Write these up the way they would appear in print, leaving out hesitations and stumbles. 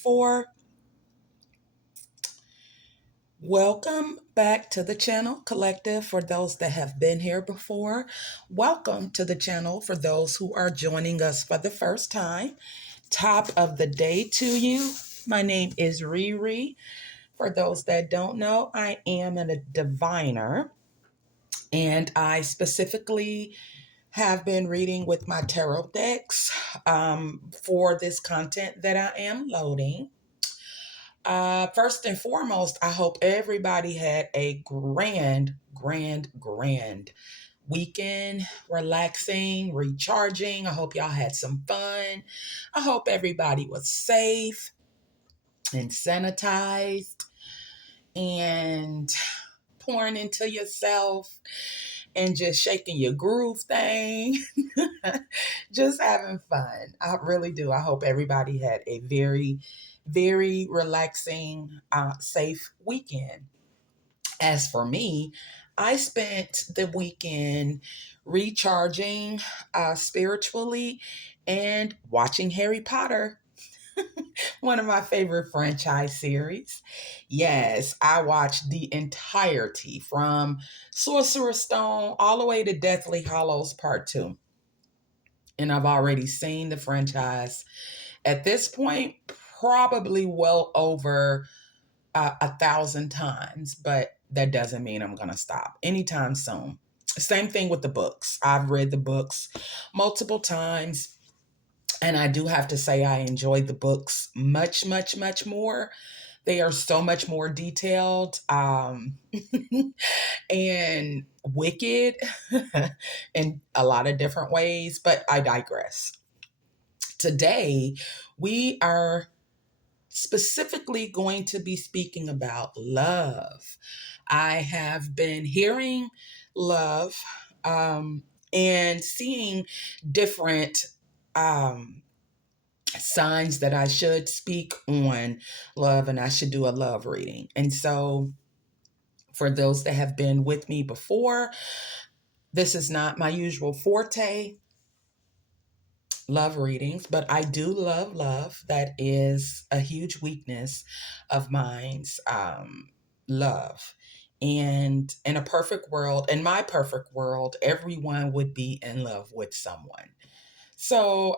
before, welcome back to the channel collective. For those that have been here before, welcome to the channel. For those who are joining us for the first time, top of the day to you. My name is Riri. For those that don't know, I am a diviner, and I specifically have been reading with my tarot decks for this content that I am loading. First and foremost, I hope everybody had a grand weekend, relaxing, recharging. I hope y'all had some fun. I hope everybody was safe and sanitized and pouring into yourself and just shaking your groove thing. Just having fun. I really do. I hope everybody had a very relaxing, safe weekend. As for me, I spent the weekend recharging spiritually and watching Harry Potter, one of my favorite franchise series. Yes, I watched the entirety from Sorcerer's Stone all the way to Deathly Hallows Part 2. And I've already seen the franchise at this point, probably well over 1,000 times, but that doesn't mean I'm going to stop anytime soon. Same thing with the books. I've read the books multiple times, and I do have to say I enjoyed the books much more. They are so much more detailed and wicked in a lot of different ways, but I digress. Today, we are specifically going to be speaking about love. I have been hearing love and seeing different signs that I should speak on love and I should do a love reading. And so, for those that have been with me before, this is not my usual forte, love readings, but I do love love. That is a huge weakness of mine's, love. And in a perfect world, in my perfect world, everyone would be in love with someone. So,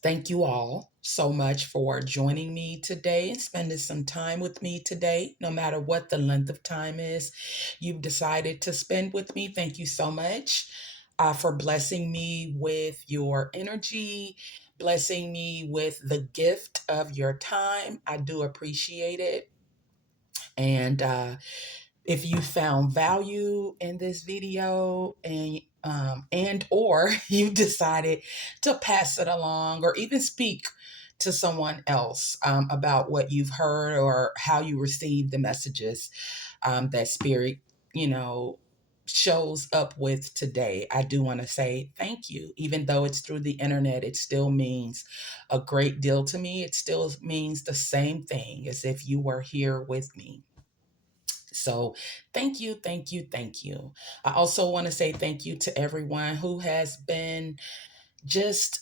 thank you all so much for joining me today and spending some time with me today, no matter what the length of time is you've decided to spend with me. Thank you so much for blessing me with your energy, blessing me with the gift of your time. I do appreciate it. And if you found value in this video and or you decided to pass it along or even speak to someone else about what you've heard or how you received the messages that spirit, shows up with today, I do want to say thank you. Even though it's through the internet, it still means a great deal to me. It still means the same thing as if you were here with me. So thank you. I also want to say thank you to everyone who has been just,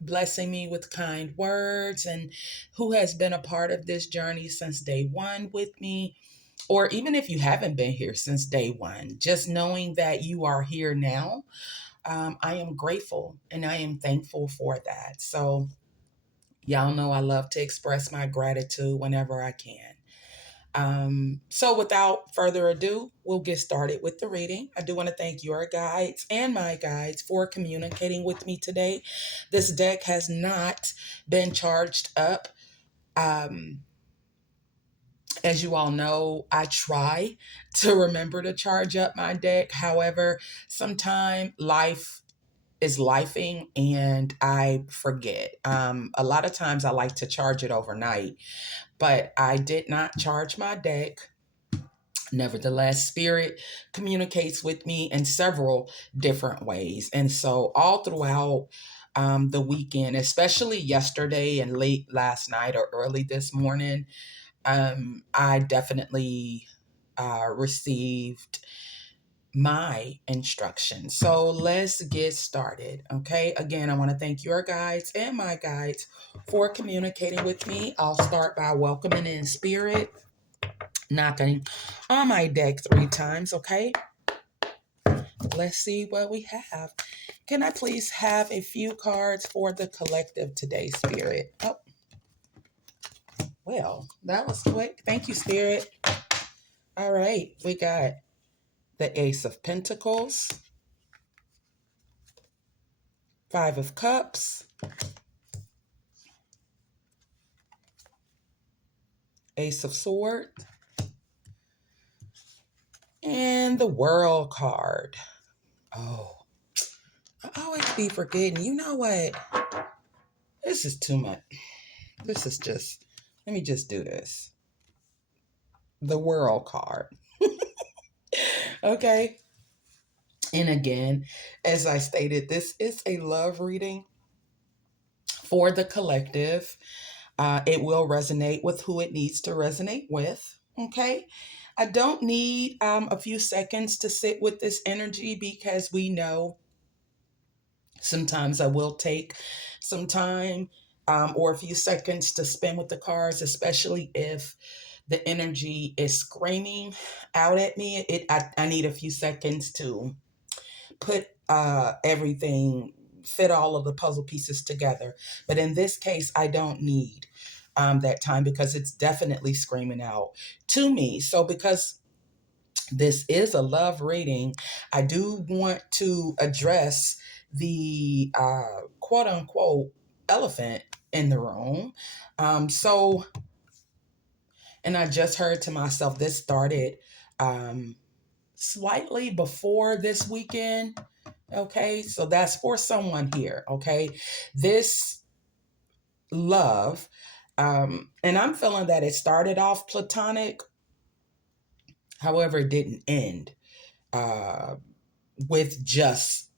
blessing me with kind words and who has been a part of this journey since day one with me. Or even if you haven't been here since day one, just knowing that you are here now, I am grateful and I am thankful for that. So, y'all know I love to express my gratitude whenever I can. So without further ado, we'll get started with the reading. I do want to thank your guides and my guides for communicating with me today. This deck has not been charged up. As you all know, I try to remember to charge up my deck. However, sometimes life is lifing and I forget. A lot of times I like to charge it overnight, but I did not charge my deck. Nevertheless, spirit communicates with me in several different ways. And so, all throughout the weekend, especially yesterday and late last night or early this morning, I definitely received my instructions. So let's get started. Okay. Again, I want to thank your guides and my guides for communicating with me. I'll start by welcoming in spirit, knocking on my deck 3 times. Okay. Let's see what we have. Can I please have a few cards for the collective today, Spirit? Oh, well, that was quick. Thank you, Spirit. All right, we got the Ace of Pentacles, Five of Cups, Ace of Swords, and the World card. Oh, I always be forgetting. You know what? This is too much. This is just, let me just do this. The World card. Okay. And again, as I stated, this is a love reading for the collective. It will resonate with who it needs to resonate with. Okay. I don't need a few seconds to sit with this energy because we know sometimes I will take some time or a few seconds to spend with the cards, especially if the energy is screaming out at me. I need a few seconds to put everything, fit all of the puzzle pieces together. But in this case, I don't need that time because it's definitely screaming out to me. So because this is a love reading, I do want to address the quote unquote elephant in the room. So, and I just heard to myself, this started slightly before this weekend. Okay, so that's for someone here. Okay, this love, and I'm feeling that it started off platonic, however, it didn't end uh, with just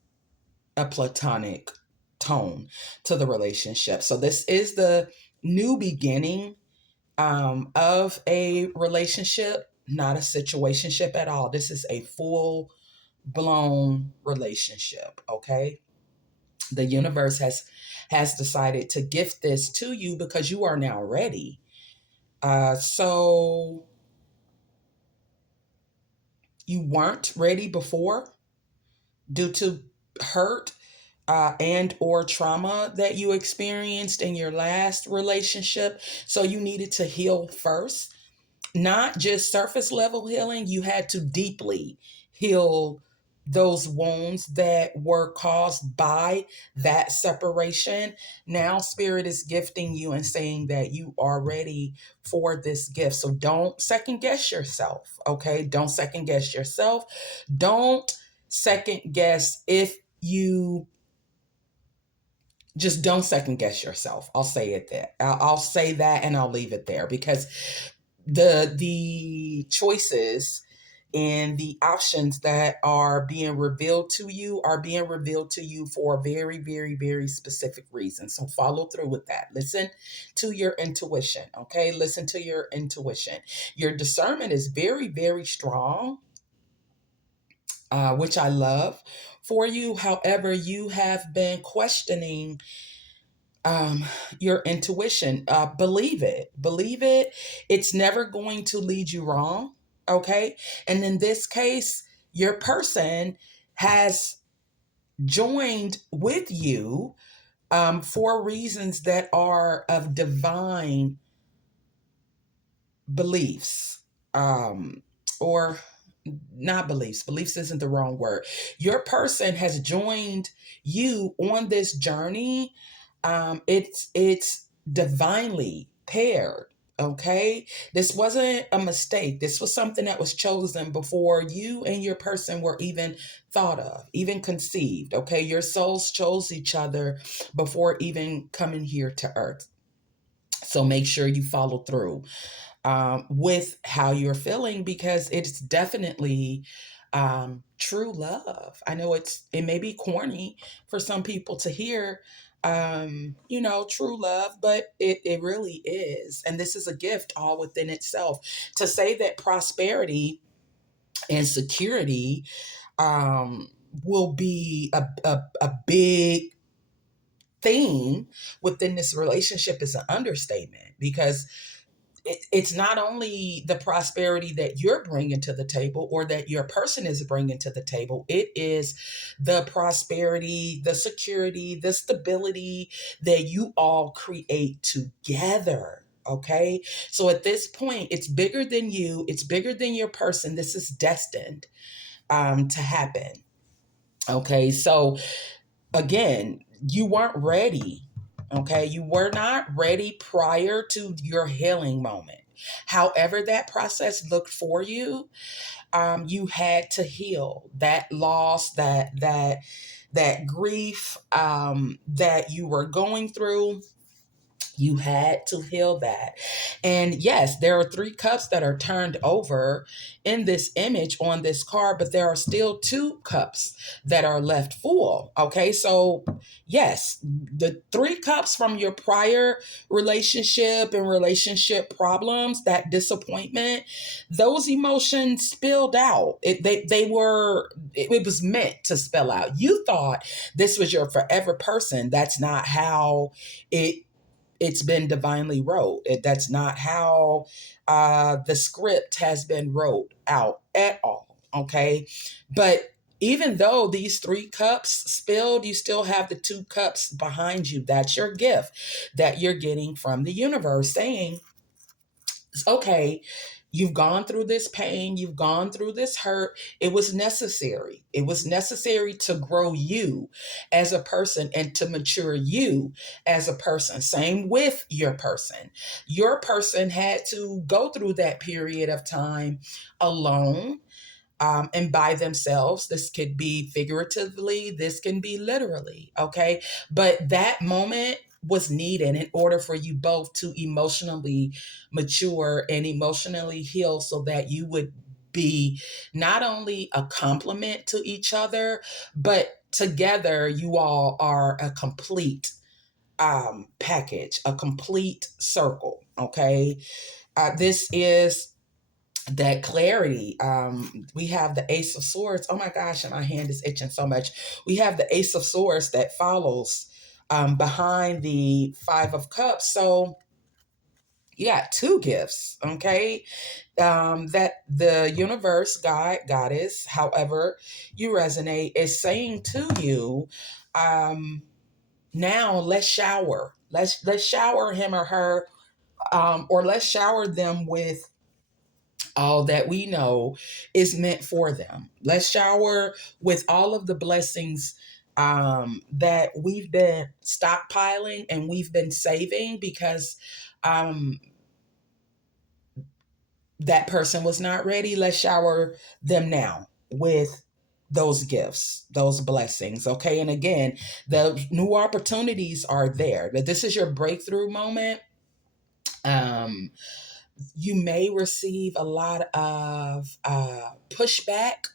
a platonic tone to the relationship. So this is the new beginning of a relationship, not a situationship at all. This is a full blown relationship. Okay, the universe has decided to gift this to you because you are now ready. So you weren't ready before due to hurt and or trauma that you experienced in your last relationship. So you needed to heal first, not just surface level healing. You had to deeply heal those wounds that were caused by that separation. Now spirit is gifting you and saying that you are ready for this gift. So don't second guess yourself. Okay, don't second guess yourself. Don't second guess if you just don't second guess yourself. I'll say it there. I'll say that and I'll leave it there because the choices and the options that are being revealed to you are being revealed to you for a very, very, very specific reason. So follow through with that. Listen to your intuition. Okay, listen to your intuition. Your discernment is very, very strong, which I love for you. However, you have been questioning um your intuition. Believe it, believe it. It's never going to lead you wrong. Okay, and in this case your person has joined with you for reasons that are of divine beliefs, or not beliefs. Beliefs isn't the wrong word. Your person has joined you on this journey. It's divinely paired. Okay, this wasn't a mistake. This was something that was chosen before you and your person were even thought of, even conceived. Okay, your souls chose each other before even coming here to earth. So make sure you follow through with how you're feeling because it's definitely true love. I know it may be corny for some people to hear, true love, but it really is. And this is a gift all within itself. To say that prosperity and security um, will be a big theme within this relationship is an understatement, because it's not only the prosperity that you're bringing to the table or that your person is bringing to the table, it is the prosperity, the security, the stability that you all create together. Okay. So at this point, it's bigger than you, it's bigger than your person. This is destined to happen. Okay. So again, you weren't ready. Okay. You were not ready prior to your healing moment. However, that process looked for you, you had to heal that loss, that grief that you were going through. You had to heal that. And yes, there are 3 cups that are turned over in this image on this card, but there are still 2 cups that are left full. Okay. So, yes, the 3 cups from your prior relationship and relationship problems, that disappointment, those emotions spilled out. It was meant to spill out. You thought this was your forever person. That's not how it's been divinely wrote. That's not how the script has been wrote out at all. Okay. But even though these 3 cups spilled, you still have the 2 cups behind you. That's your gift that you're getting from the universe, saying, okay, you've gone through this pain, you've gone through this hurt. It was necessary. It was necessary to grow you as a person and to mature you as a person. Same with your person. Your person had to go through that period of time alone, and by themselves. This could be figuratively, this can be literally, okay? But that moment was needed in order for you both to emotionally mature and emotionally heal, so that you would be not only a complement to each other, but together you all are a complete package, a complete circle, okay? This is that clarity. We have the Ace of Swords. Oh my gosh, and my hand is itching so much. We have the Ace of Swords that follows behind the Five of Cups. So you got 2 gifts, okay? That the universe, God, goddess, however you resonate, is saying to you, now let's shower. Let's shower him or her, or let's shower them with all that we know is meant for them. Let's shower with all of the blessings that we've been stockpiling and we've been saving, because um, that person was not ready. Let's shower them now with those gifts, those blessings. Okay. And again, the new opportunities are there. That this is your breakthrough moment. Um, you may receive a lot of pushback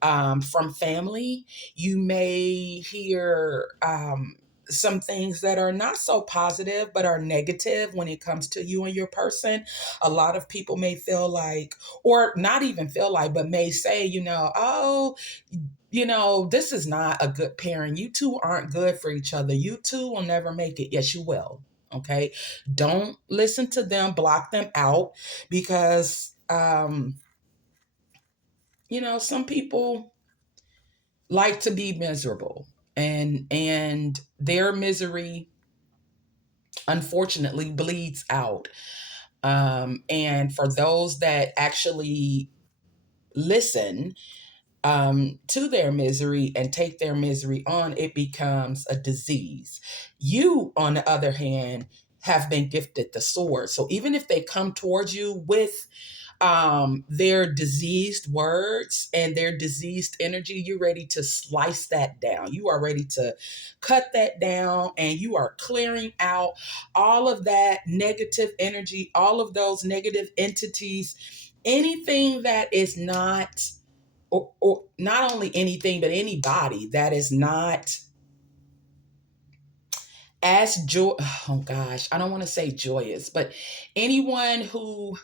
from family. You may hear some things that are not so positive, but are negative when it comes to you and your person. A lot of people may feel like, or not even feel like, but may say, oh, this is not a good pairing. You two aren't good for each other. You two will never make it. Yes, you will. Okay. Don't listen to them, block them out, because, some people like to be miserable, and their misery unfortunately bleeds out. And for those that actually listen to their misery and take their misery on, it becomes a disease. You, on the other hand, have been gifted the sword. So even if they come towards you with their diseased words and their diseased energy, you're ready to slice that down. You are ready to cut that down, and you are clearing out all of that negative energy, all of those negative entities, anything that is not, or not only anything, but anybody that is not as oh gosh, I don't want to say joyous, but anyone who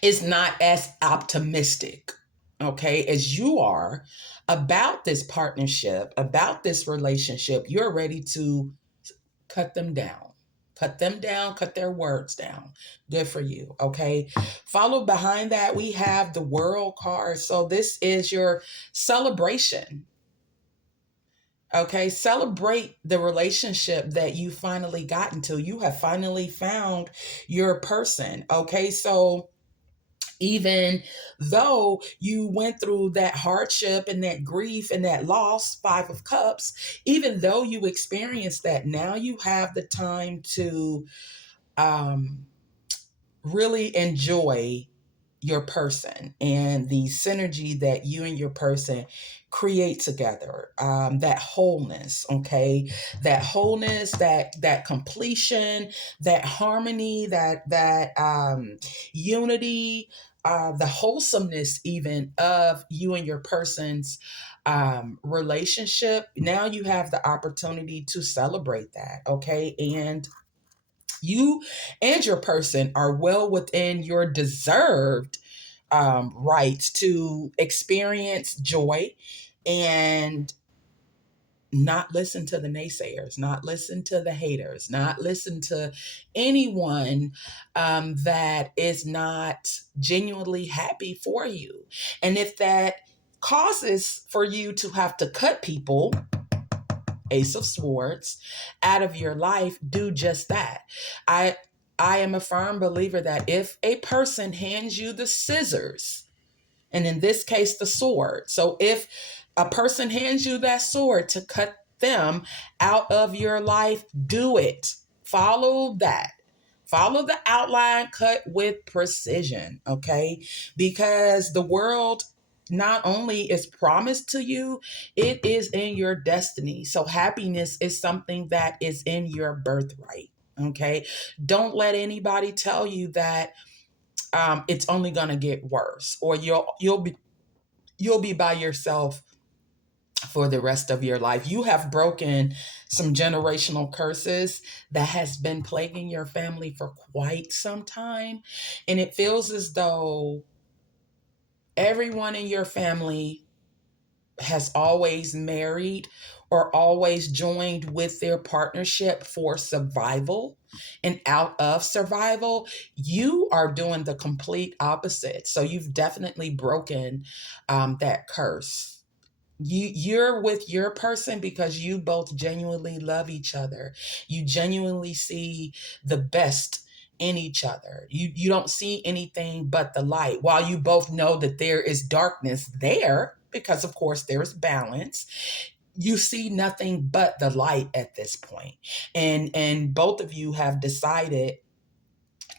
is not as optimistic. okay, as you are about this partnership, about this relationship, you're ready to cut them down. Cut them down, cut their words down. Good for you. Okay. Followed behind that, we have the world card. So this is your celebration. Okay. Celebrate the relationship that you finally got into. You have finally found your person. Okay. So even though you went through that hardship and that grief and that loss, Five of Cups, even though you experienced that, now you have the time to um, really enjoy your person and the synergy that you and your person create together, that wholeness, okay, that wholeness, that completion, that harmony, that unity, the wholesomeness even of you and your person's relationship. Now you have the opportunity to celebrate that, okay, and you and your person are well within your deserved rights to experience joy and not listen to the naysayers, not listen to the haters, not listen to anyone that is not genuinely happy for you. And if that causes for you to have to cut people, Ace of Swords, out of your life, do just that. I I am a firm believer that if a person hands you the scissors, and in this case the sword, so if a person hands you that sword to cut them out of your life, do it. Follow that. Follow the outline, cut with precision, okay? Because the world not only is promised to you, it is in your destiny. So happiness is something that is in your birthright, okay? Don't let anybody tell you that it's only going to get worse, or you'll be by yourself for the rest of your life. You have broken some generational curses that has been plaguing your family for quite some time, and it feels as though everyone in your family has always married or always joined with their partnership for survival. And out of survival, you are doing the complete opposite. So you've definitely broken that curse. You're with your person because you both genuinely love each other. You genuinely see the best in each other. You don't see anything but the light. While you both know that there is darkness there, because of course there's balance, you see nothing but the light at this point. And both of you have decided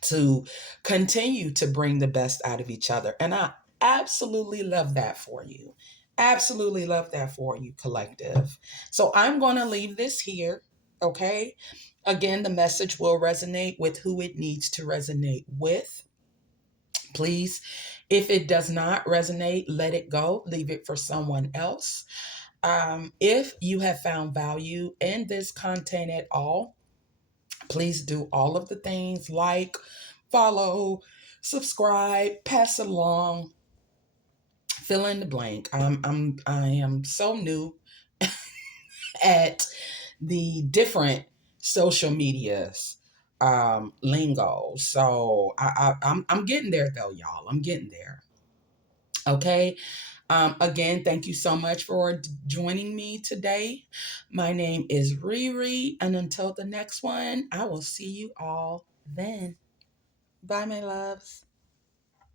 to continue to bring the best out of each other. And I absolutely love that for you. Absolutely love that for you, collective. So I'm going to leave this here, okay? Again, the message will resonate with who it needs to resonate with. Please, if it does not resonate, let it go. Leave it for someone else. If you have found value in this content at all, please do all of the things like follow, subscribe, pass it along, fill in the blank. I am so new at the different social medias lingo. So I'm getting there though, y'all. I'm getting there. Okay. Again, thank you so much for joining me today. My name is Riri, and until the next one, I will see you all then. Bye, my loves.